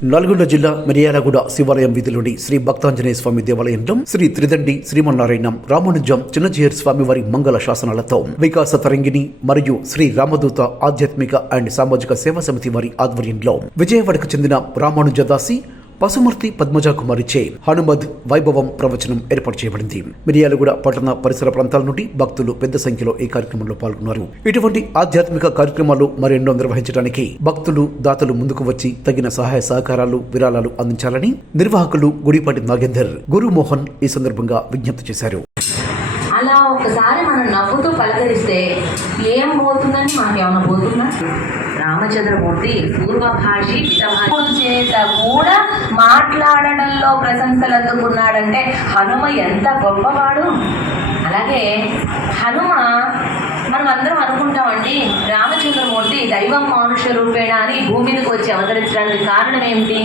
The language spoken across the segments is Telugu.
నల్గొండ జిల్లా మిర్యాలగూడ శివాలయం వీధిలోని శ్రీ భక్తాంజనేయ స్వామి దేవాలయంలో శ్రీ త్రిదండి శ్రీమన్నారాయణం రామానుజం చిన్నజీయర్ స్వామి వారి మంగళ శాసనాలతో వికాస తరంగిణి మరియు శ్రీ రామదూత ఆధ్యాత్మిక అండ్ సామాజిక సేవా సమితి వారి ఆధ్వర్యంలో విజయవాడకు చెందిన రామానుజదాసి పసుమర్తి పద్మజాకుమారిచే హనుమద్ వైభవం ప్రవచనం ఏర్పాటు చేయబడింది. మిర్యాలగూడ పట్టణ పరిసర ప్రాంతాల నుండి భక్తులు పెద్ద సంఖ్యలో ఈ కార్యక్రమంలో పాల్గొన్నారు. ఇటువంటి ఆధ్యాత్మిక కార్యక్రమాలు మరెన్నో నిర్వహించడానికి భక్తులు దాతలు ముందుకు వచ్చి తగిన సహాయ సహకారాలు విరాళాలు అందించాలని నిర్వాహకులు గుడిపాటి నాగేందర్ గురుమోహన్ ఈ సందర్భంగా విజ్ఞప్తి చేశారు. అలా ఒకసారి మనం నవ్వుతూ పలకరిస్తే ఏం పోతుందని మాకేమైనా పోతుందా? రామచంద్రమూర్తి పూర్వభాషి చేత కూడా మాట్లాడడంలో ప్రశంసలు అందుకున్నాడంటే హనుమ ఎంత గొప్పవాడు. అలాగే హనుమ మనం అందరం అనుకుంటామండి రామచంద్రమూర్తి దైవం మానుష రూపేణ అని భూమికి వచ్చి అవతరించడానికి కారణం ఏమిటి?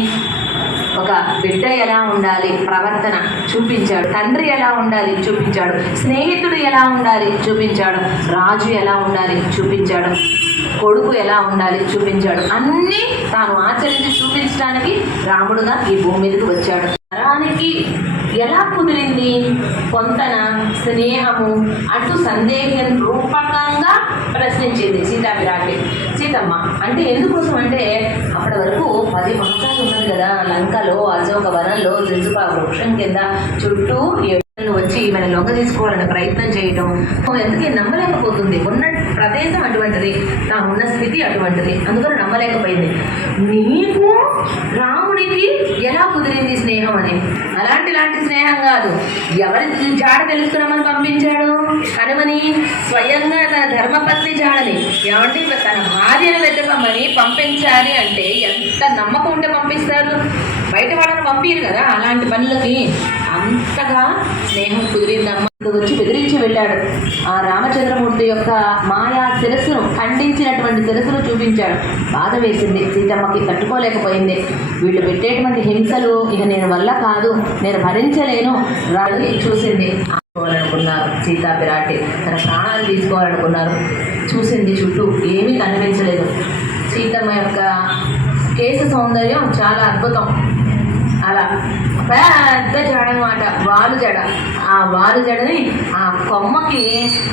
ఒక బిడ్డ ఎలా ఉండాలి ప్రవర్తన చూపించాడు, తండ్రి ఎలా ఉండాలి చూపించాడు, స్నేహితుడు ఎలా ఉండాలి చూపించాడు, రాజు ఎలా ఉండాలి చూపించాడు, కొడుకు ఎలా ఉండాలి చూపించాడు. అన్నీ తాను ఆచరించి చూపించడానికి రాముడుగా ఈ భూమి మీదకి వచ్చాడు. తరానికి ఎలా కుదిరింది? కొంతన స్నేహము అటు సందేహం రూపకంగా ప్రశ్నించింది సీతాపిరాటి. సీతమ్మ అంటే ఎందుకోసం అంటే అప్పటి వరకు 10 మాసాలు ఉన్నది కదా లంకలో అశోక వనంలో జంజుపా వృక్షం కింద చుట్టూ వచ్చి మన లొంగ తీసుకోవాలనే ప్రయత్నం చేయటం ఎందుకే నమ్మలేకపోతుంది. ఉన్న ప్రదేశం అటువంటిది, తానున్న స్థితి అటువంటిది, అందుకని నమ్మలేకపోయింది. నీకు రాముడికి ఎలా కుదిరింది స్నేహం అని? అలాంటి స్నేహం కాదు. ఎవరి జాడ తెలుసుకున్నామని పంపించాడు హనుమని? స్వయంగా తన ధర్మపత్ని జాడని ఏమంటే తన భార్యను వెతకమని పంపించాలి అంటే ఎంత నమ్మకం ఉంటే పంపిస్తారు? బయట వాళ్ళని పంపిరు కదా అలాంటి పనులకి. అంతగా స్నేహం కుదిరిందమ్మ. వచ్చి బెదిరించి వెళ్ళాడు. ఆ రామచంద్రమూర్తి యొక్క మాయా శిరస్సును ఖండించినటువంటి శిరస్సును చూపించాడు. బాధ వేసింది సీతమ్మకి, తట్టుకోలేకపోయింది. వీళ్ళు పెట్టేటువంటి హింసలు ఇక నేను వల్ల కాదు, నేను భరించలేను రాని చూసింది. అనుకున్నారు సీతాపిరాటి, తన ప్రాణాలు తీసుకోవాలనుకున్నారు. చూసింది, చుట్టూ ఏమీ కనిపించలేదు. సీతమ్మ యొక్క కేశ సౌందర్యం చాలా అద్భుతం. అలా పెద్ద జడ అన్నమాట, వాలు జడ. ఆ వాలు జడని ఆ కొమ్మకి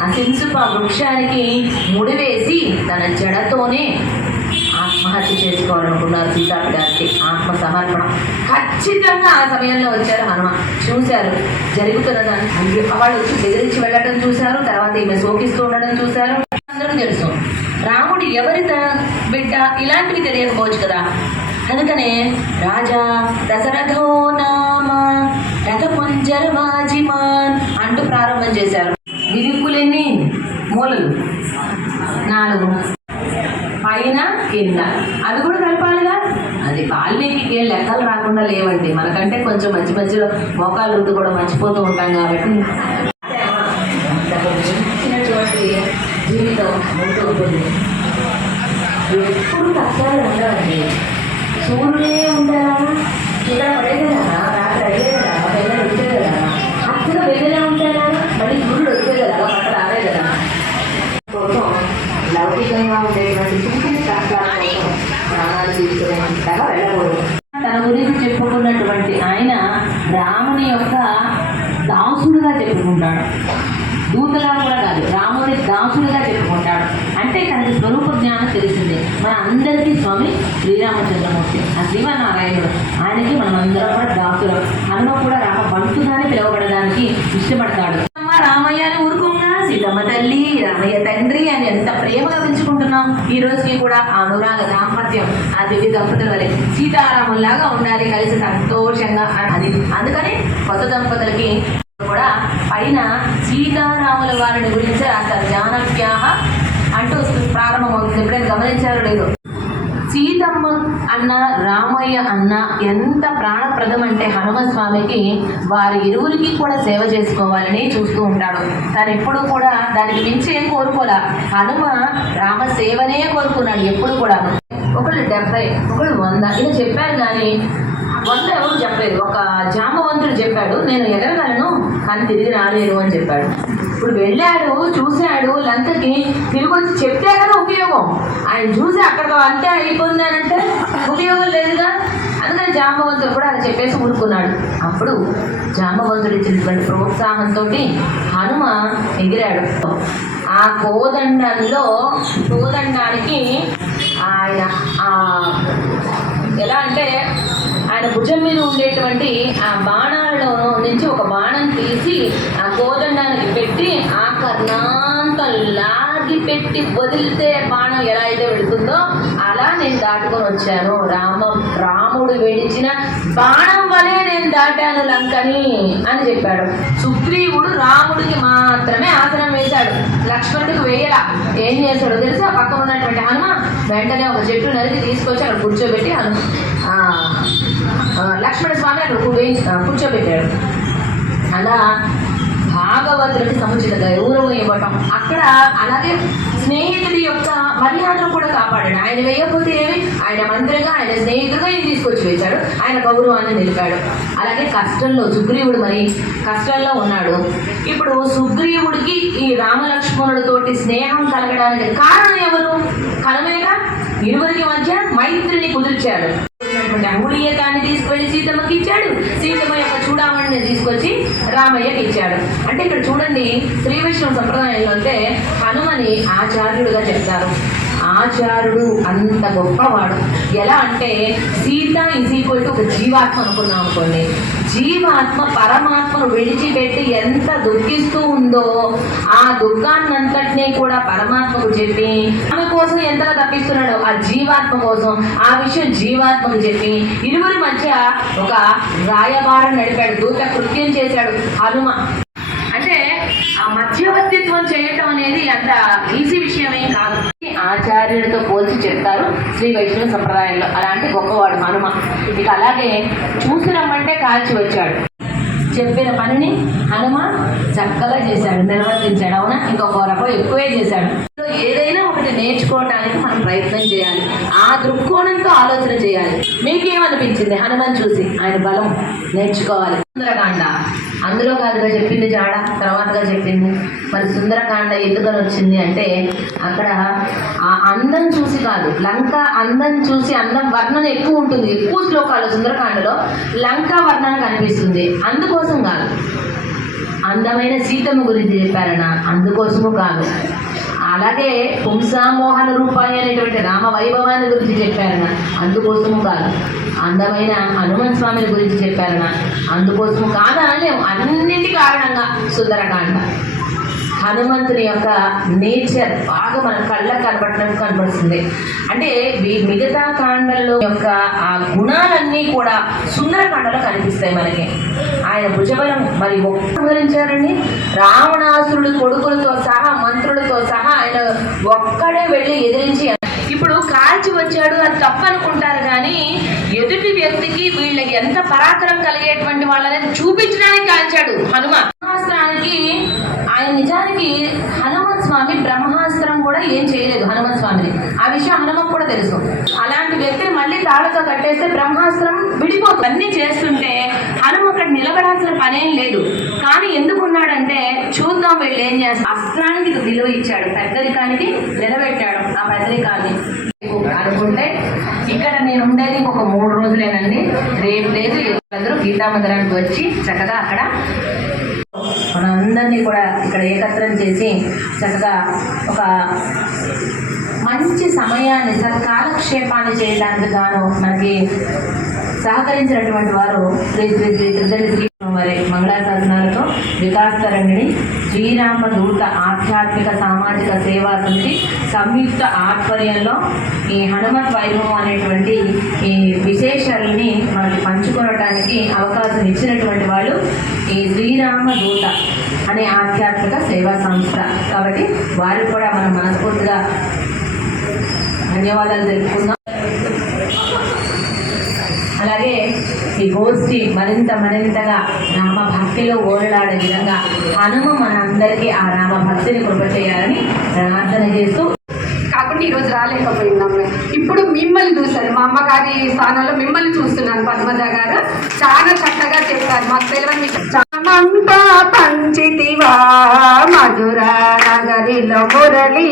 ఆ సింసుప వృక్షానికి ముడివేసి తన జడతోనే ఆత్మహత్య చేసుకోవాలనుకున్నారు సీతాపిరాటి. ఆత్మ సమర్పణ. ఖచ్చితంగా ఆ సమయంలో వచ్చారు హనుమ. చూశారు జరుగుతున్నదాన్ని. వాళ్ళు వచ్చి బెదిరించి వెళ్ళడం చూశారు. తర్వాత ఈమె శోకిస్తూ ఉండడం చూశారు. అందరూ తెలుసు రాముడు ఎవరి బిడ్డ ఇలాంటివి తెలియకపోవచ్చు కదా. అందుకనే రాజా దశరథో నామ రథపుంజరమాజిమాన్ అంటూ ప్రారంభం చేశారు. విధింపులెన్ని మూలలు 4, పైన కింద అది కూడా కలపాలిగా. అది వాల్మీకి లెక్కలు రాకుండా లేవండి. మనకంటే కొంచెం మంచి మధ్యలో మోకాలు రుద్దు కూడా మర్చిపోతూ ఉంటాం కాబట్టి చిన్నటువంటి జీవితం ఉంటూ ఉంటుంది. ఎప్పుడు కష్టాలు ఉండవండి. సూర్యుడే ఉంటారా, ఇక్కడ పడేదా, రాత్రి అయ్యేదా, వెళ్ళ వచ్చే కదా, అక్కడ వెళ్ళేలా ఉంటారా, మళ్ళీ సూర్యుడు వచ్చే కదా, అక్కడ రాలే కదా. కోసం లౌకికంగా ఉండేటువంటి సూర్యుని కష్టాల కోసం ప్రాణాలు తీసుకునేంతగా వెళ్ళకూడదు. తన గురించి చెప్పుకున్నటువంటి ఆయన రాముని యొక్క దాసుడుగా చెప్పుకుంటాడు. దూతగా కూడా కాదు, రాముడి దాసుడుగా చెప్పుకుంటాడు. అంటే తనకి స్వరూప జ్ఞానం తెలిసిందే. మన అందరికీ స్వామి శ్రీరామచంద్రమూర్తి, ఆ శ్రీమన్నారాయణుడు. ఆయనకి మనం అందరం కూడా దాసులు. హనుమ కూడా రామ బంటుగానే పిలువబడడానికి ఇష్టపడతాడు. రామయ్య అని ఊరుకోగా సీతమ్మ తల్లి, రామయ్య తండ్రి అని ఎంత ప్రేమగా పెంచుకుంటున్నాం. ఈ రోజుకి కూడా ఆ అనురాగ దాంపత్యం ఆ దివ్య దంపతుల వలె సీతారాముల్లాగా ఉండాలి, కలిసి సంతోషంగా. అది అందుకని కొత్త దంపతులకి కూడా పైన సీతారాముల వారిని గురించి రాస్తారు. జానక్యాహ అంటూ ప్రారంభమవుతుంది. ఎప్పుడైనా గమనించారో లేదు. సీతమ్మ అన్న రామయ్య అన్న ఎంత ప్రాణప్రదం అంటే హనుమస్వామికి వారి ఇరువురికి కూడా సేవ చేసుకోవాలని చూస్తూ ఉంటాడు. తను ఎప్పుడు కూడా దానికి మించి ఏం కోరుకోలే. హనుమ రామ సేవనే కోరుకున్నాడు ఎప్పుడు కూడా. ఒకళ్ళు 70, ఒకళ్ళు 100 ఇలా చెప్పారు. కానీ వంద ఎవరు చెప్పలేదు, ఒక జామవంతుడు చెప్పాడు, నేను ఎగరగలను కానీ తిరిగి రాలేను అని చెప్పాడు. ఇప్పుడు వెళ్ళాడు, చూశాడు, లంకకి తిరిగి వచ్చి చెప్తే కదా ఉపయోగం. ఆయన చూసి అక్కడ అంతే అయిపోయింది అని అంటే ఉపయోగం లేదుగా. అందుకని జాంబవంతుడు కూడా అలా చెప్పేసి ఊరుకున్నాడు. అప్పుడు జాంబవంతుడు ఇచ్చినటువంటి ప్రోత్సాహంతో హనుమ ఎగిరాడు. ఆ కోదండానికి ఆయన ఎలా అంటే ఆయన భుజం మీద ఉండేటువంటి ఆ బాణాలలో నుంచి ఒక బాణం తీసి ఆ కోదండానికి పెట్టి ఆ కర్ణాంతం లాగి పెట్టి వదిలితే బాణం ఎలా అయితే వెళుతుందో అలా నేను దాటుకొని వచ్చాను. రాముడు వెడిచిన బాణం వలె నేను దాటాను లంకని అని చెప్పాడు. సుగ్రీవుడు రాముడికి మాత్రమే ఆసనం వేశాడు, లక్ష్మణుడికి వేయలా. ఏం చేశాడో తెలుసా? పక్కన ఉన్నటువంటి హనుమ వెంటనే ఒక చెట్టు నరికి తీసుకొచ్చి అక్కడ కూర్చోబెట్టి లక్ష్మణ స్వామి అక్కడ కూర్చోబెట్టాడు. అలా భాగవతులకి సముచిత గౌరవం ఇవ్వటం, అక్కడ అలాగే స్నేహితుడి యొక్క మర్యాదను కూడా కాపాడాడు. ఆయన వేయకపోతే ఏమి, ఆయన మంత్రిగా ఆయన స్నేహితుడిగా ఈయన తీసుకొచ్చి వేశాడు, ఆయన గౌరవాన్ని నిలిపాడు. అలాగే కష్టంలో సుగ్రీవుడు మరి కష్టంలో ఉన్నాడు. ఇప్పుడు సుగ్రీవుడికి ఈ రామలక్ష్మణుడితోటి స్నేహం కలగడానికి కారణం ఎవరు? కలమేగా. ఇరువురికి మధ్య మైత్రిని కుదిర్చాడు. అంగుళీయకాన్ని తీసుకెళ్లి సీతమ్మకి ఇచ్చాడు, సీతమ్మ యొక్క చూడామణిని తీసుకొచ్చి రామయ్యకి ఇచ్చాడు. అంటే ఇక్కడ చూడండి, శ్రీ వైష్ణవ సంప్రదాయంలో అంటే హనుమని ఆచార్యుడుగా చెప్తారు. ఆచార్యుడు అంత గొప్పవాడు. ఎలా అంటే సీత ఈజ్ ఈక్వల్ టు ఒక జీవాత్మ అనుకున్నాం అనుకోండి. జీవాత్మ పరమాత్మను విడిచిపెట్టి ఎంత దుఃఖిస్తూ ఉందో ఆ దుఃఖాన్నంతటినీ కూడా పరమాత్మకు చెప్పి ఆమె కోసం ఎంతగా తప్పిస్తున్నాడో ఆ జీవాత్మ కోసం ఆ విషయం జీవాత్మకు చెప్పి ఇరువురి మధ్య ఒక రాయబారం నడిపాడు, దూత కృత్యం చేశాడు హనుమ. అంటే ఆ మధ్యవర్తిత్వం చేయటం అనేది అంత ఈజీ విషయమేం కాదు. ఆచార్యుడితో పోల్చి చెప్తారు శ్రీ వైష్ణవ సంప్రదాయంలో. అలాంటి గొప్పవాడు హనుమ. ఇక అలాగే చూసి రమ్మంటే కాల్చి వచ్చాడు. చెప్పిన పనిని హనుమ చక్కగా చేశాడు, నిర్వర్తించాడు. అవునా? ఇంకొక రకం ఎక్కువే చేశాడు. ఏదైనా ఒకటి నేర్చుకోవడానికి మనం ప్రయత్నం చేయాలి, ఆ దృక్కోణంతో ఆలోచన చేయాలి. మీకేమనిపించింది హనుమాన్ చూసి? ఆయన బలం నేర్చుకోవాలి. సుందరకాండ అందులో కాదుగా చెప్పింది, జాడ తర్వాతగా చెప్పింది. మరి సుందరకాండ ఎందుకని వచ్చింది అంటే అక్కడ ఆ అందం చూసి కాదు, లంక అందం చూసి, అందం వర్ణన ఎక్కువ ఉంటుంది, ఎక్కువ శ్లోకాలు సుందరకాండలో లంక వర్ణన కనిపిస్తుంది, అందుకోసం కాదు. అందమైన సీతమ్మ గురించి చెప్పారనా? అందుకోసము కాదు. అలాగే పుంసామోహన రూపాయి అనేటువంటి రామ వైభవాన్ని గురించి చెప్పారనా? అందుకోసము కాదు. అందమైన హనుమంత స్వామిని గురించి చెప్పారనా? అందుకోసము కాదా? అన్నింటి కారణంగా సుందరకాండ. హనుమంతుని యొక్క నేచర్ బాగా మన కళ్ళకు కనపడుతుంది. అంటే మిగతా కాండల్లో యొక్క ఆ గుణాలన్నీ కూడా సుందరకాండలో కనిపిస్తాయి మనకి. ఆయన భుజబలం మరి వివరించారండి. రావణాసురుడు కొడుకులతో సహా మంత్రులతో సహా ఆయన ఒక్కడే వెళ్ళి ఎదిరించి, ఇప్పుడు కాల్చి వచ్చాడు అది తప్పనుకుంటారు కానీ ఎదుటి వ్యక్తికి వీళ్ళకి ఎంత పరాక్రమం కలిగేటువంటి వాళ్ళని చూపించడానికి కాల్చాడు హనుమ. బ్రహ్మాస్త్రానికి ఆయన నిజానికి హనుమంత్ స్వామి బ్రహ్మాస్త్రం కూడా ఏం చేయలేదు హనుమంత్ స్వామిని. ఆ విషయం హనుమకు కూడా తెలుసు. అలాంటి వ్యక్తిని మళ్ళీ తాళతో కట్టేస్తే బ్రహ్మాస్త్రం విడిపోతుంది. అన్నీ చేస్తుంటే హనుమ అక్కడ నిలబడాల్సిన పనేం లేదు. కానీ ఎందుకున్నాడంటే చూద్దాం వీళ్ళు ఏం చేస్తారు. అస్త్రానికి విలువ ఇచ్చాడు, పెద్దరికానికి నిలబెట్టాడు. ఆ పెద్దరికాన్ని అనుకుంటే ఇక్కడ నేను ఉండేది ఒక 3 రోజులేనండి. రేపు లేదు అందరూ గీతామందిరానికి వచ్చి చక్కగా అక్కడ మనందరినీ కూడా ఇక్కడ ఏకత్రం చేసి చక్కగా ఒక మంచి సమయాన్ని సత్కాలక్షేపాన్ని చేయడానికి గాను మనకి సహకరించినటువంటి వారు శ్రీ శ్రీ శ్రీ త్రిదండి వారి మంగళాశాసనాలతో వికాసతరంగిణి శ్రీరామ దూత ఆధ్యాత్మిక సామాజిక సేవా సమితి సంయుక్త ఆధ్వర్యంలో ఈ హనుమత్ వైభవం అనేటువంటి ఈ విశేషాలని మనకి పంచుకోవడానికి అవకాశం ఇచ్చినటువంటి వాళ్ళు ఈ శ్రీరామ దూత అనే ఆధ్యాత్మిక సేవా సంస్థ. కాబట్టి వారికి కూడా మనం మనస్ఫూర్తిగా ధన్యవాదాలు తెలుపుకుందాం. అలాగే ఈ గోష్ఠి మరింతగా రామ భక్తిలో ఓరలాడే విధంగా హనుమ మనందరికీ ఆ రామ భక్తిని కృప చేయాలని ప్రార్థన చేస్తూ కాకుండా ఈరోజు రాలేకపోయిందమ్మ. ఇప్పుడు మిమ్మల్ని చూశాను, మా అమ్మగారి స్థానంలో మిమ్మల్ని చూస్తున్నాను. పద్మజ గారు చాలా చక్కగా చెప్పారు. మాకు తెలియని చామంతా పంచితివా మధుర నగరిలో మురళి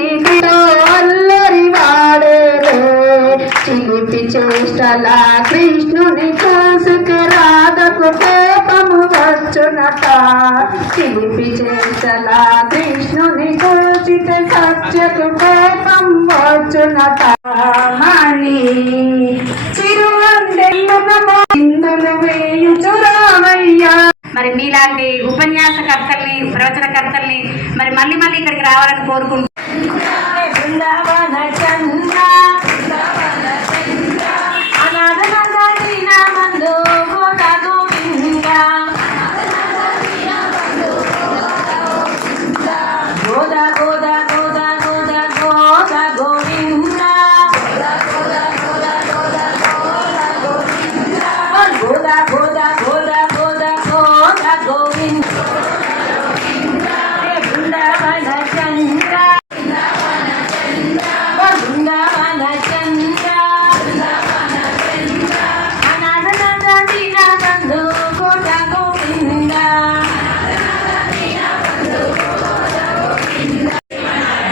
అల్లరి వాడేలే చిలిపి చేష్టల కృష్ణుని చూసుకు రాధకు కోపము వచ్చునట. చిలిపి చేష్టల కృష్ణుని చూసితే సత్యకు కోపం వచ్చునట. మణి చిరువందెల్లును వేయుచురామయ్యా. మరి మీలాంటి ఉపన్యాసకర్తల్ని ప్రవచనకర్తల్ని మరి మళ్ళీ మళ్ళీ ఇక్కడికి రావాలని కోరుకుంటున్నాను.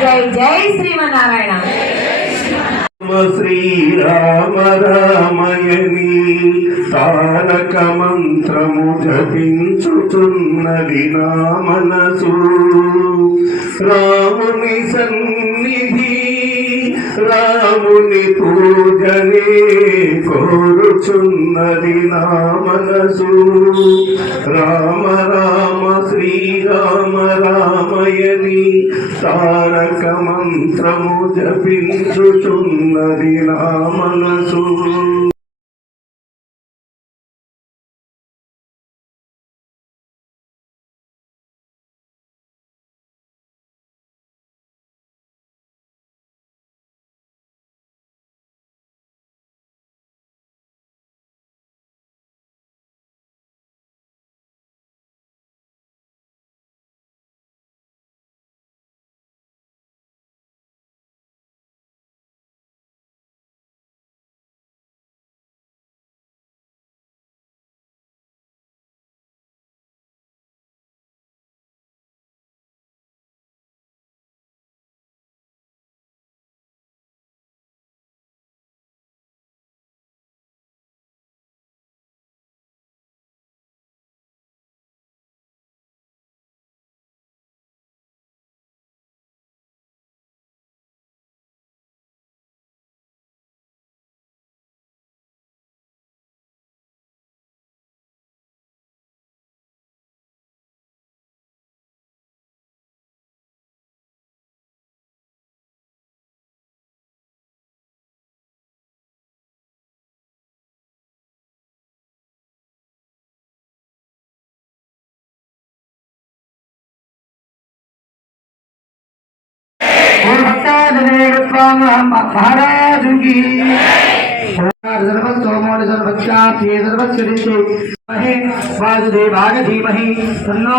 జై జై శ్రీమన్నారాయణ. శ్రీరామ రామయని తారక మంత్రము జపించుచున్నది నా మనసు. రాముని సన్నిధి రాముని పూజనే కోరుచున్నది నా మనసు. రామ రామ శ్రీరామ రామయని తారక మంత్రము జపించుచున్నది నా మనసు. महाराजुगी सर्वोमोल सर्वज्ञाते सर्वस्वरिते महे वासुदेवाय धीमहि तन्नो